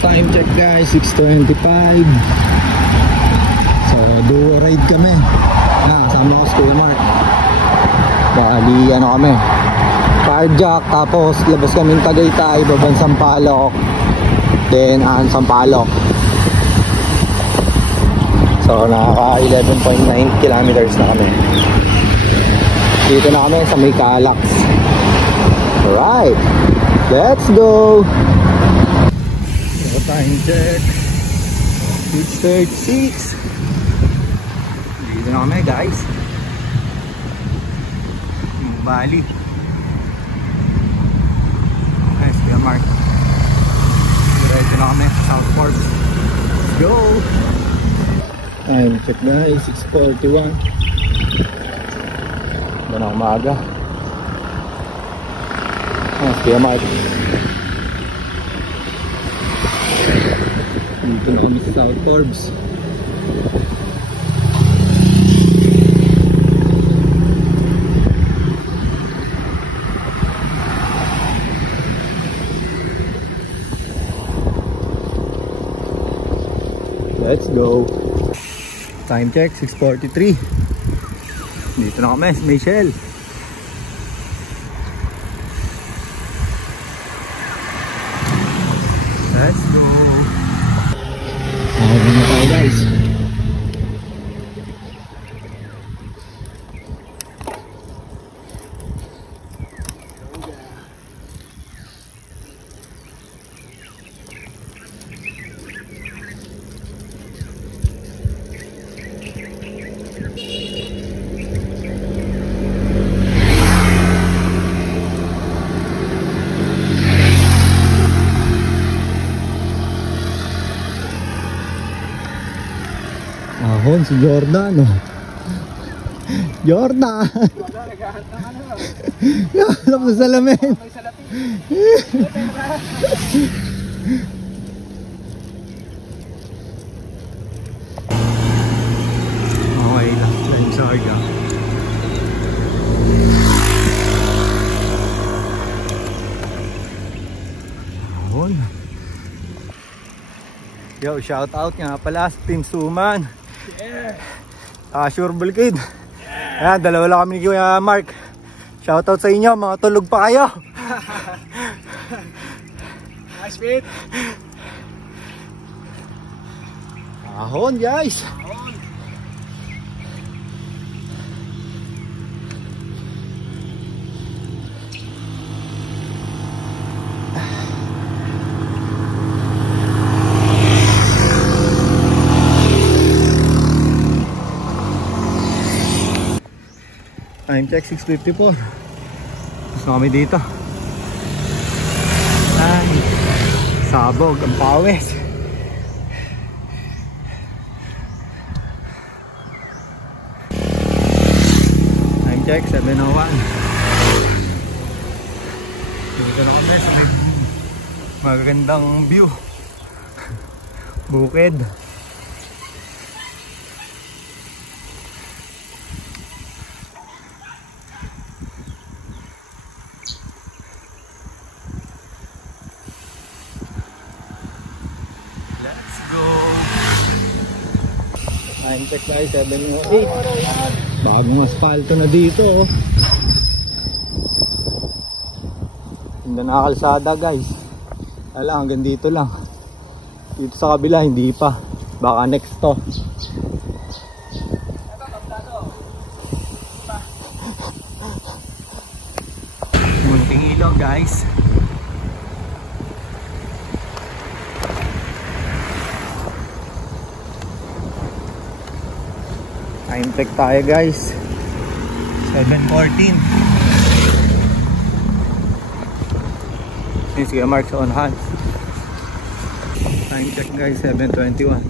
time check guys, 6:25. So duo ride kami. Kasama ko si Kuya Mark. Bali ano kami, Carjack, tapos labas kami ng Tagaytay, babang Sampaloc, then Sampaloc. So nakaka 11.9 kilometers na kami. Dito na kami sa may Calax. Alright, let's go. So time check, 6:36. Dito na kami guys, Bali. Nice, Kuya Mark. Diretso na kami sa South Forbes. Let's go. Time check guys, 6:41. Doon ang umaga. Nice, Kuya Mark. Dito na kami sa South Forbes. Let's go. Time check, 6:43. Dito na kami, Michelle. Let's go. Ayun na tayo guys. Ahon si Jordan, oh. Jordan! Nakahanap sa salamin. Okay, last line Sarga. Ahon. Yo, shout out nga pala sa Team Suman. Yeah. Sureball Kid. Yeah. Ayan, dalawa lang kami ni Kuya Mark. Shoutout sa inyo, mga tulog pa kayo. Nice fit. Ahon guys. Ahon. Time check, 6:54. Gusto kami dito. Ay, sabog ang pawis. Time check, 7:01. Dito na kami sa magagandang view. Bukid. Time check guys, 7:08. Bagong asfalto na dito, oh. Hindi na kalsada guys. Alam, hanggang dito lang. Dito sa kabila hindi pa. Baka next to. Munting ilog guys. Time check tayo guys, 7:14. Sige, Kuya Mark sa on hand. Time check guys, 7:21.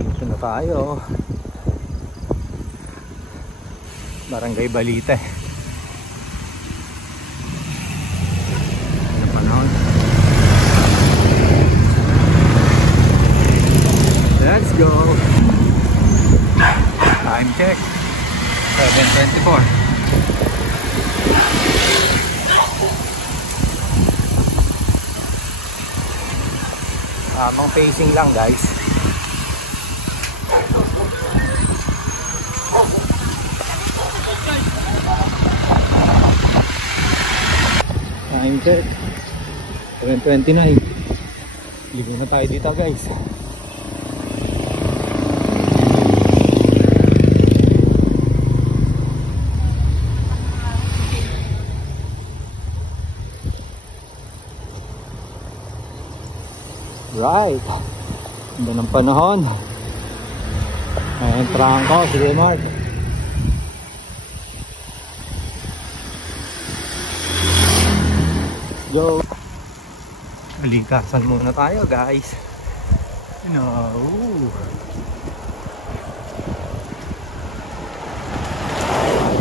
Dito na tayo. Barangay Balite. Sa panahon. Let's go. Time check, 7:24. Tamang pacing lang guys. Time check 7:29. Ligo na tayo dito guys. Right. Ganda ng panahon. Ayan, trangko. Sige Mark. Go. Balikasan muna tayo guys.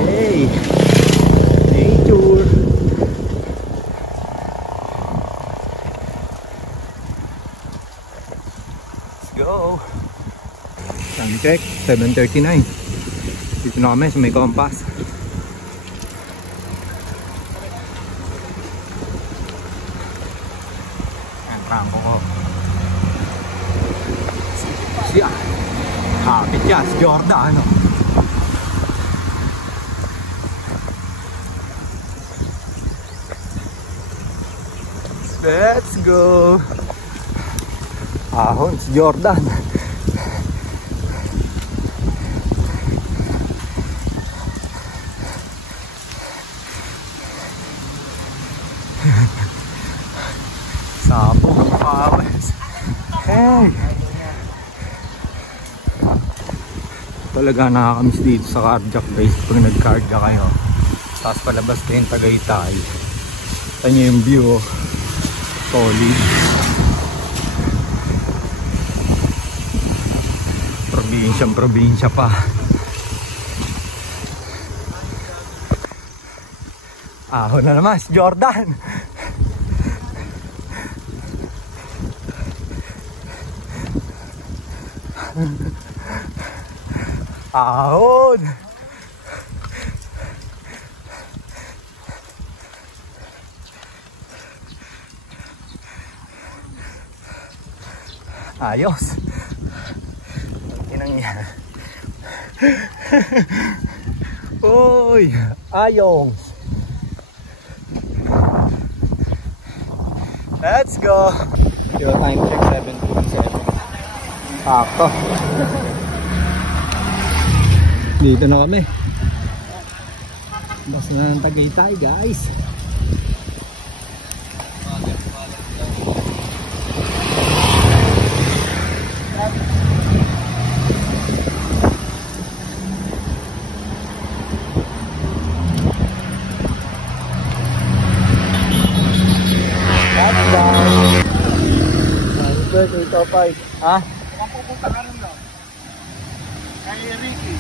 Hey, nature. Let's go. Time check 7:39. Dito na kami sa may compass. Rambo ko. Siya. Kapit siya. Si Jordan. Let's go. Ahon si Jordan. Sabog ang pawis. Hey! Talaga nakakamiss dito sa cardiac guys pag nag-cardiac kayo. Tapos palabas kayong Tagaytay. Ito nyo yung view. Solid. Probinsya pa. Ahon na naman si Jordan. Ahon. Ayos. Inang yan. Uy, ayos. Let's go. Zero time check 7:27. Ako. Dito na kami. Bas na ng Tagaytay guys. Ha? Pupunta ka rin daw. Kay Ricky.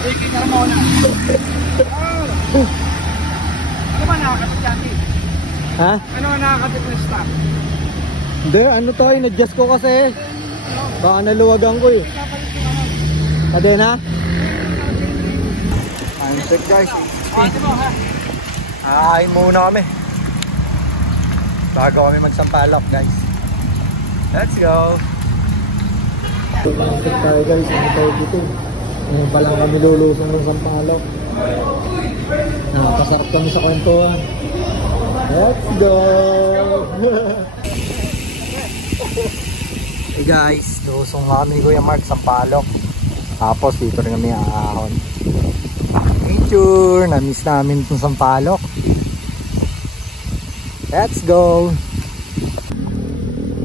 Ricky Carmona. Ano ba nakakatid dati? Ha? Ano ba nakakatid na staff? Hindi, ano to, in-adjust ko kasi. Baka naluwagan ko eh. Kadena? Time check guys. Kakain muna kami bago kami magsampalok guys. Let's go. Tumantik tayo guys, ano tayo dito. Ngayon pa lang kami lulusong ng sampalok. Nakasarap kami sa kwentuhan. Let's go. Hey guys, lusong kami Kuya Mark sampalok. Tapos dito rin kami aahon. Nature, na-miss namin itong sampalok. Let's go.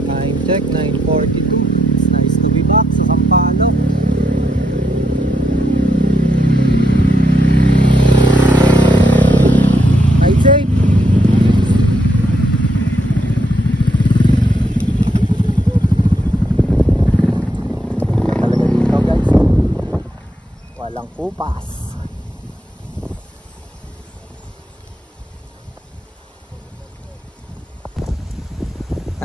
Time check 9:42. It's nice to be back sa Sampaloc. Ride safe. Talaga dito guys, walang pupas.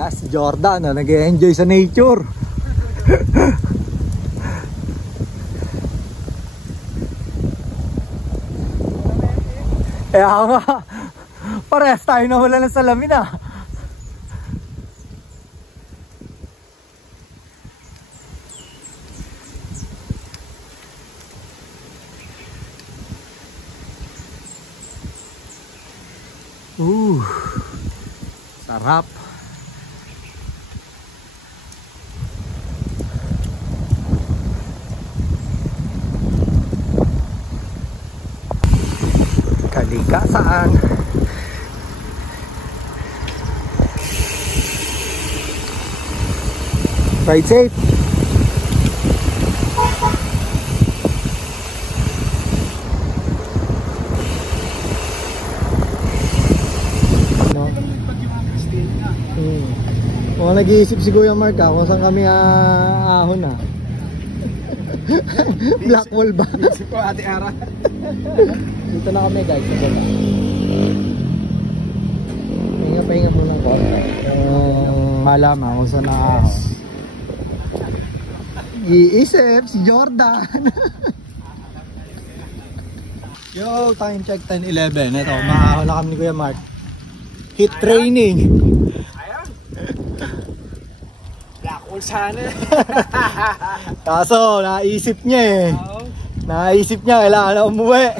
Si Jordan nag-enjoy sa nature. Ako nga, parehas tayo na wala ng salamin ah. Sarap. Kalikasan. Ride safe. Kung nag-iisip si Kuya Mark kung saan kami ahon Black wall ba? Isip ko Ate Ara. Dito na kami guys. Pahinga muna ko. Malaman kung saan ahon. Iisip si Jordan. Yo, time check 10:11. Ito, maahon na kami ni Kuya Mark. Hit training. Sana. Kaso, naisip niya Naisip niya, kailangan na umuwi.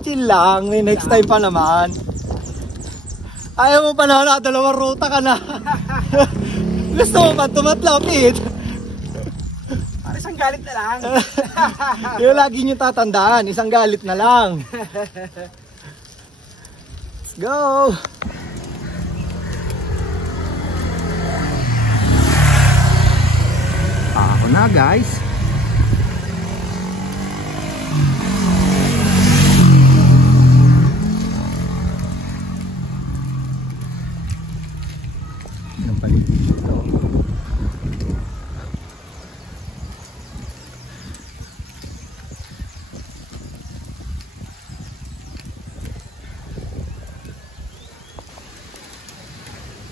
Chill lang, may next time pa naman. Ayaw mo pa na, dalawang ruta ka na. Gusto mo pa tumatlapit. Para isang galit na lang. Yung lagi niyo tatandaan, isang galit na lang. Let's go! Ako na guys. Ang palit dito.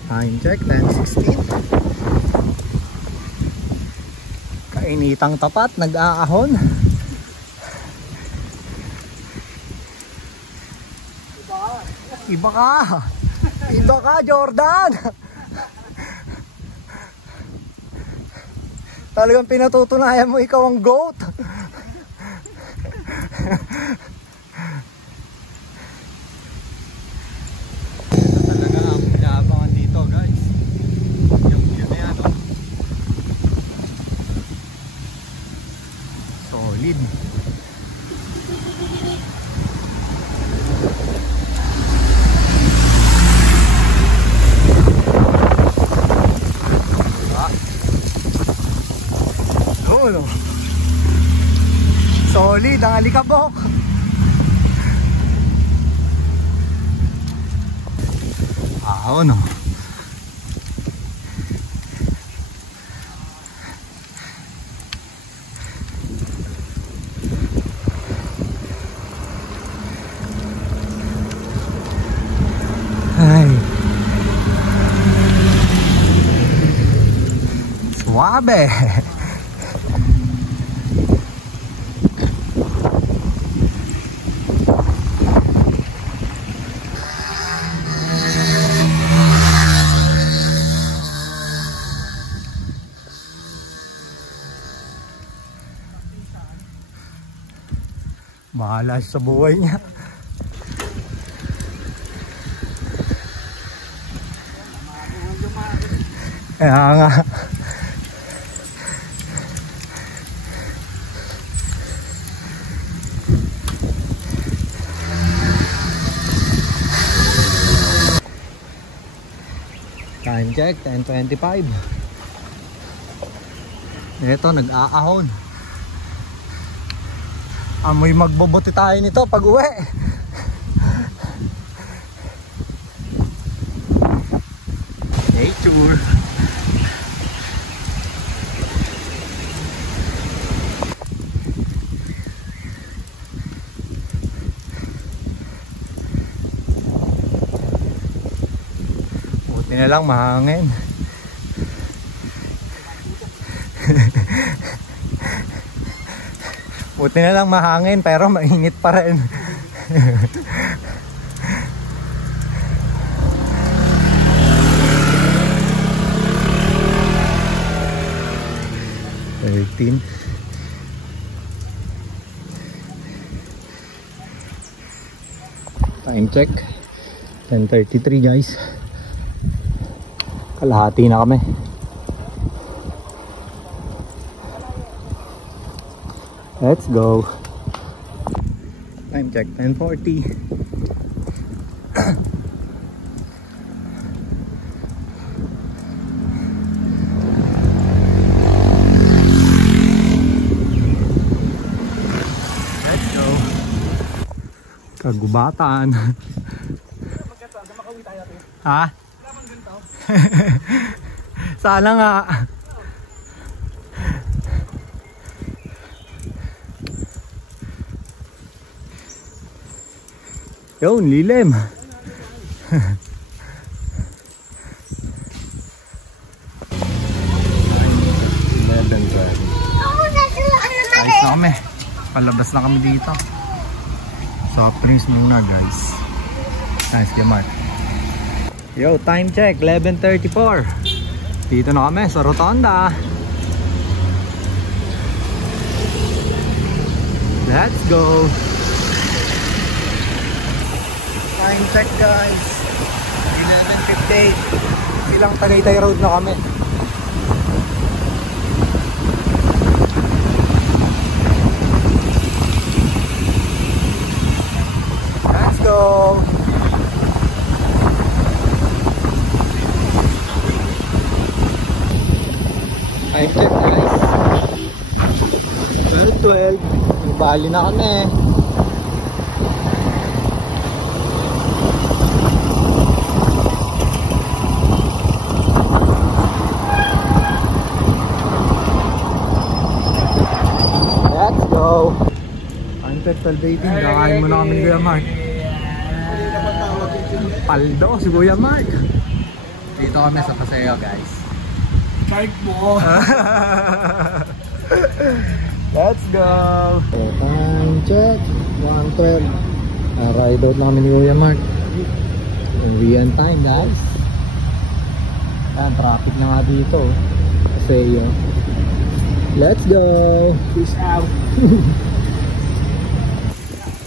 Time check 10:16. Kainitang tapat, nag-aahon. Iba ka Jordan. Talagang pinatutunayan mo ikaw ang GOAT. Ito talaga ang pinaabangan dito guys. Yung view na yan solid. Solid ang alikabok. Ahon Ay. Suabe. Bahala sa buhay niya. Kaya nga. Time check 10:25. Ito nag-aahon. Amoy magbobote tayo nito pag uwi. Nature. Buti na lang mahangin. Buti na lang mahangin pero mainit pa rin. check. 10:33 guys. Kalahati na kami. Let's go. Time check 10:40. Let's go. Kagubatan. Ha? Sana nga. Yun, lilim. Ayos na kami. Palabas na kami dito. Soft drinks muna guys. Nice game, Mark. Yo, time check 11:34. Dito na kami sa Rotonda. Let's go. Time check guys 11:58. Ilang Tagaytay Road na kami. Let's go. Time check guys 12:12. Bali na kami. Let's go. Time check 12:18. Kakain mo na kami Kuya Mark. Paldo si Kuya Mark. Dito kami sa Paseo guys. Mark mo. Let's go. Time check 1:12. Ride out na kami ni Kuya Mark. Uwian time guys. Ayan, traffic na nga dito. Paseo. Let's go. Peace out.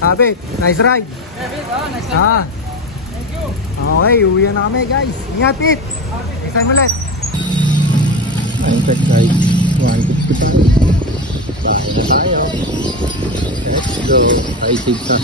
Habit, nice ride. Nice Ah. Thank you. Okay, uwi na kami guys. Ingat Pit. Next time ulit. Time check guys 1:55. Bahay na tayo. Let's go. I take sa